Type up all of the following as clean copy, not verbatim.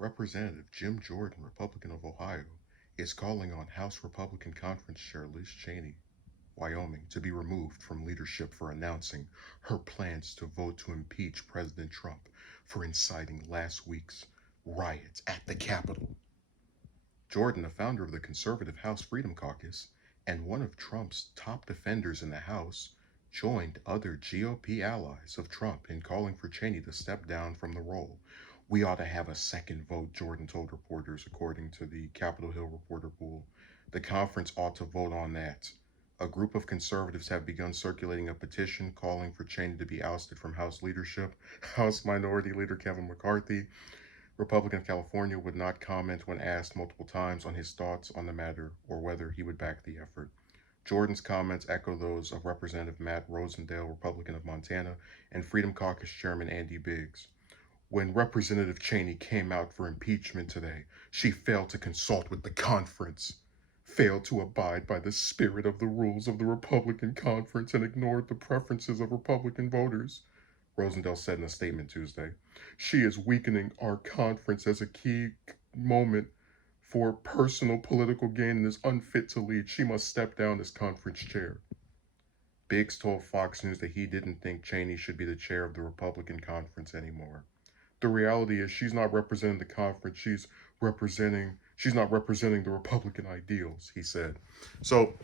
Representative Jim Jordan, Republican of Ohio, is calling on House Republican Conference Chair Liz Cheney, Wyoming, to be removed from leadership for announcing her plans to vote to impeach President Trump for inciting last week's riots at the Capitol. Jordan, a founder of the conservative House Freedom Caucus and one of Trump's top defenders in the House, joined other GOP allies of Trump in calling for Cheney to step down from the role. We ought to have a second vote, Jordan told reporters, according to the Capitol Hill reporter pool. The conference ought to vote on that. A group of conservatives have begun circulating a petition calling for Cheney to be ousted from House leadership. House Minority Leader Kevin McCarthy, Republican of California, would not comment when asked multiple times on his thoughts on the matter or whether he would back the effort. Jordan's comments echo those of Representative Matt Rosendale, Republican of Montana, and Freedom Caucus Chairman Andy Biggs. When Representative Cheney came out for impeachment today, she failed to consult with the conference, failed to abide by the spirit of the rules of the Republican conference, and ignored the preferences of Republican voters, Rosendale said in a statement Tuesday. She is weakening our conference as a key moment for personal political gain and is unfit to lead. She must step down as conference chair. Biggs told Fox News that he didn't think Cheney should be the chair of the Republican conference anymore. The reality is she's not representing the conference, she's not representing the Republican ideals, he said. So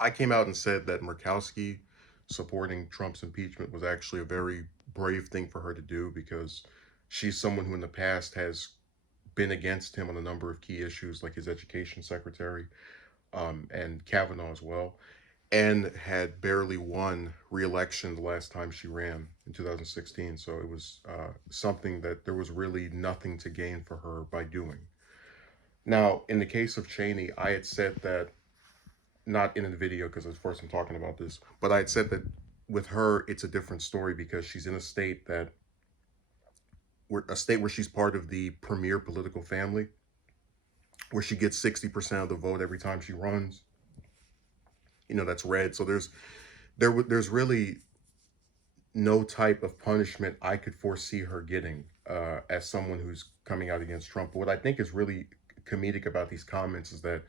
I came out and said that Murkowski supporting Trump's impeachment was actually a very brave thing for her to do because she's someone who in the past has been against him on a number of key issues like his education secretary, and Kavanaugh as well, and had barely won re-election the last time she ran in 2016. So it was something that there was really nothing to gain for her by doing. Now, in the case of Cheney, I had said that, not in the video because it's first I'm talking about this, but I had said that with her, it's a different story because she's in a state where she's part of the premier political family, where she gets 60% of the vote every time she runs. That's red. So there's really no type of punishment I could foresee her getting as someone who's coming out against Trump. But what I think is really comedic about these comments is that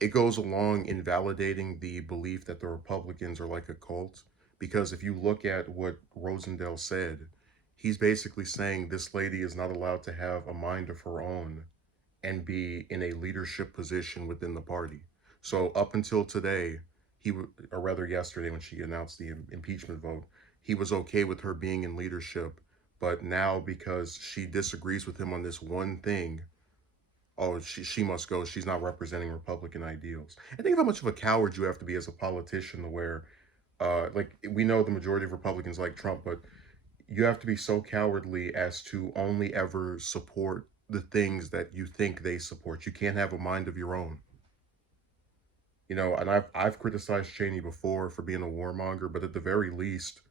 it goes along invalidating the belief that the Republicans are like a cult. Because if you look at what Rosendale said, he's basically saying this lady is not allowed to have a mind of her own and be in a leadership position within the party. So up until today, or rather yesterday when she announced the impeachment vote, he was okay with her being in leadership. But now, because she disagrees with him on this one thing, oh, she must go. She's not representing Republican ideals. And think of how much of a coward you have to be as a politician to where, like, we know the majority of Republicans like Trump, but you have to be so cowardly as to only ever support the things that you think they support. You can't have a mind of your own. And I've criticized Cheney before for being a warmonger, but at the very least,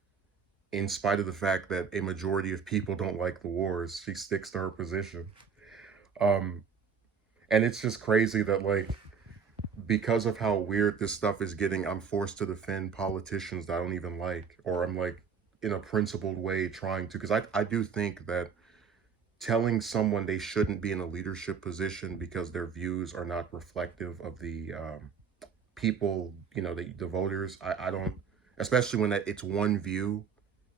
in spite of the fact that a majority of people don't like the wars, she sticks to her position. Um, and it's just crazy that, like, because of how weird this stuff is getting, I'm forced to defend politicians that I don't even like, or I'm like in a principled way trying to, because I do think that telling someone they shouldn't be in a leadership position because their views are not reflective of the people, the voters, I don't, especially when it's one view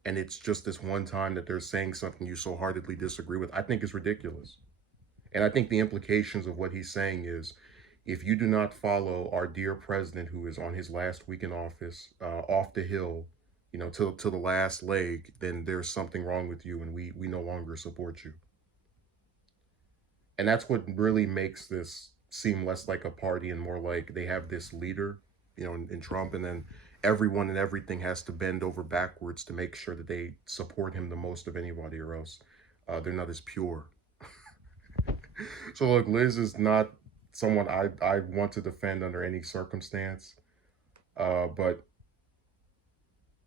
and it's just this one time that they're saying something you so heartedly disagree with, I think is ridiculous. And I think the implications of what he's saying is, if you do not follow our dear president, who is on his last week in office, off the hill, to the last leg, then there's something wrong with you, and we no longer support you. And that's what really makes this seem less like a party and more like they have this leader, in Trump, and then everyone and everything has to bend over backwards to make sure that they support him the most of anybody, or else they're not as pure. So look, Liz is not someone I want to defend under any circumstance, but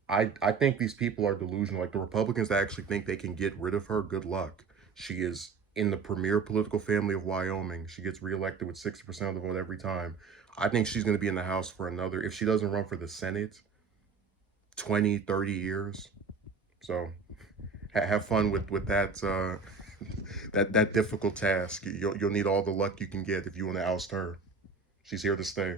I think these people are delusional. Like the Republicans that actually think they can get rid of her, good luck. She is in the premier political family of Wyoming. She gets reelected with 60% of the vote every time. I think she's going to be in the House for another, if she doesn't run for the Senate, 20, 30 years. So have fun with that that difficult task. You'll need all the luck you can get if you want to oust her. She's here to stay.